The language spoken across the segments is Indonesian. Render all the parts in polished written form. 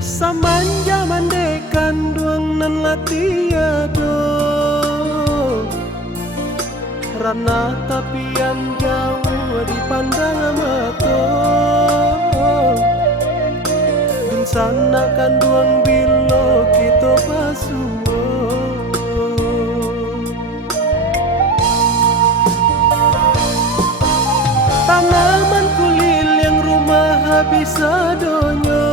Samanja mandekan duang nan latiado Rana tapi yang jauh dipandang mato Rencanakan duang bilo kita pasuo Tanaman kulil yang rumah habis adonyo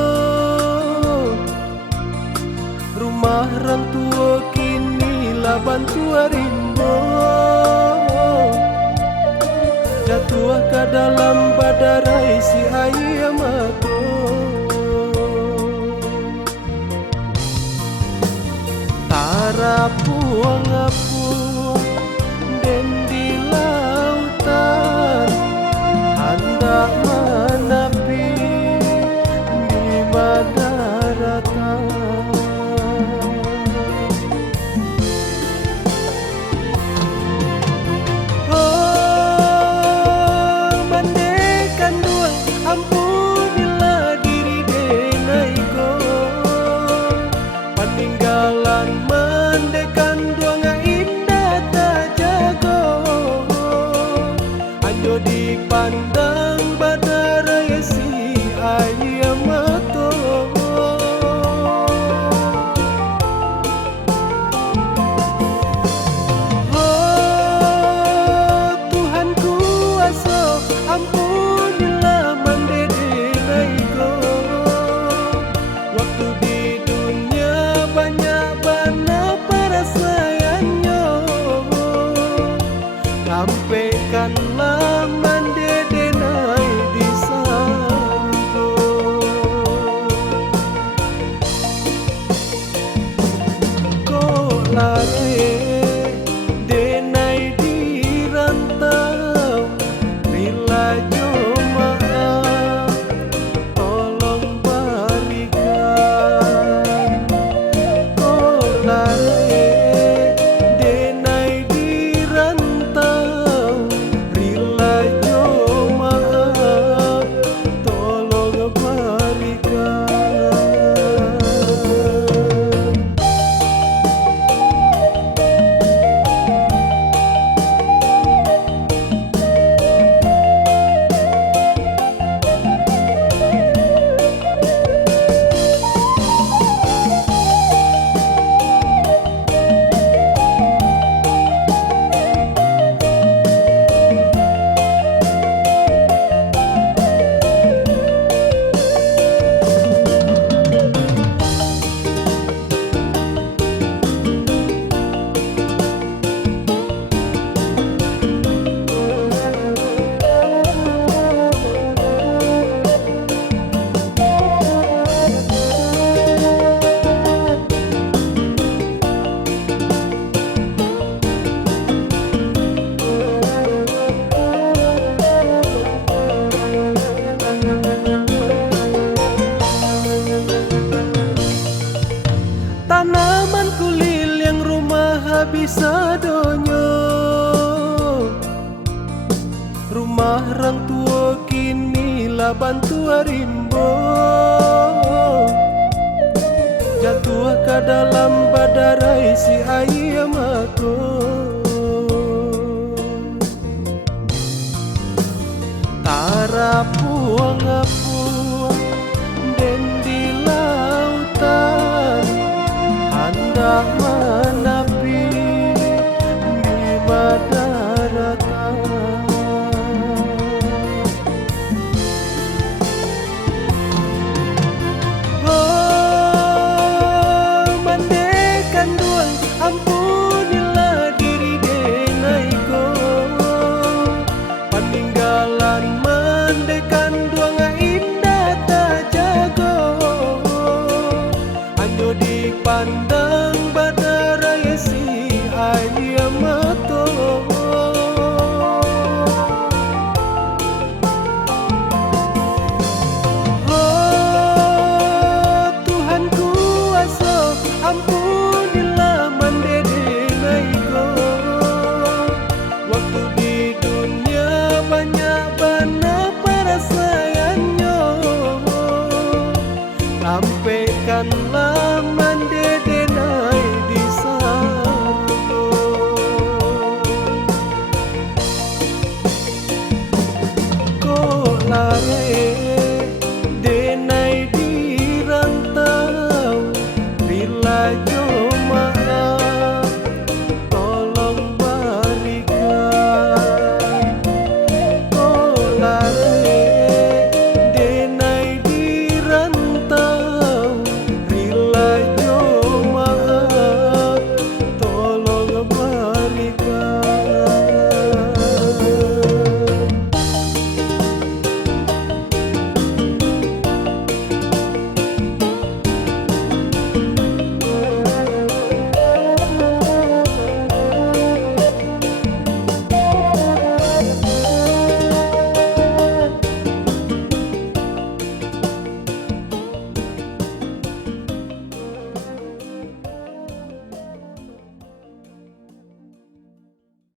Rumah orang tua kini lah bantu rimbo Jatuh ke dalam badarai si ayam aku Tarapuang aku dan di lautan hendak menepi di daratan Ampunilah diri denaiku Peninggalan mendekan duanga indah tak jago Hanya dipandang badarai si ayam mato Oh Tuhan kuasa ampunilah Sampaikanlah mandedenai di santo Ko lare denai di rantau Bila jemaah tolong berikan Ko lare Tanaman kulil yang rumah habis adonyo Rumah orang tua kini lah bantu rimbo Jatuh ke dalam badarai si ayam aku Tarapuang aku dan di lautan hendak menepi di daratan pare